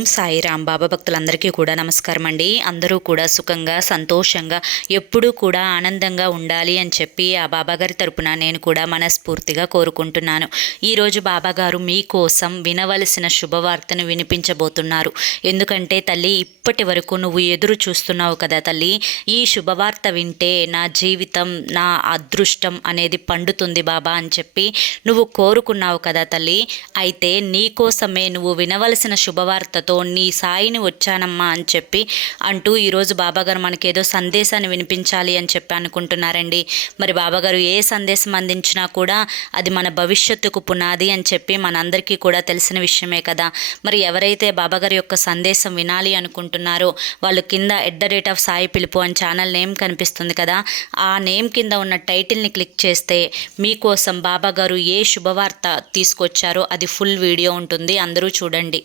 ఓం సాయిరాం. బాబా భక్తులందరికీ కూడా నమస్కారం అండి. అందరూ కూడా సుఖంగా సంతోషంగా ఎప్పుడూ కూడా ఆనందంగా ఉండాలి అని చెప్పి ఆ బాబాగారి తరపున నేను కూడా మనస్ఫూర్తిగా కోరుకుంటున్నాను. ఈరోజు బాబాగారు మీకోసం వినవలసిన శుభవార్తను వినిపించబోతున్నారు. ఎందుకంటే తల్లి, ఇప్పటి వరకు నువ్వు ఎదురు చూస్తున్నావు కదా తల్లి, ఈ శుభవార్త వింటే నా జీవితం, నా అదృష్టం అనేది పండుతుంది బాబా అని చెప్పి నువ్వు కోరుకున్నావు కదా తల్లి. అయితే నీకోసమే నువ్వు వినవలసిన శుభవార్తతో నీ సాయిని వచ్చానమ్మా అని చెప్పి అంటూ ఈరోజు బాబాగారు మనకేదో సందేశాన్ని వినిపించాలి అని చెప్పి అనుకుంటున్నారండి. మరి బాబాగారు ఏ సందేశం అందించినా కూడా అది మన భవిష్యత్తుకు పునాది అని చెప్పి మనందరికీ కూడా తెలిసిన విషయమే కదా. మరి ఎవరైతే బాబాగారి యొక్క సందేశం వినాలి అనుకుంటున్నారో వాళ్ళు కింద @సాయి పిలుపు అని ఛానల్ నేమ్ కనిపిస్తుంది కదా, ఆ నేమ్ కింద ఉన్న టైటిల్ని క్లిక్ చేస్తే మీకోసం బాబాగారు ఏ శుభవార్త తీసుకొచ్చారో అది ఫుల్ వీడియో ఉంటుంది, అందరూ చూడండి.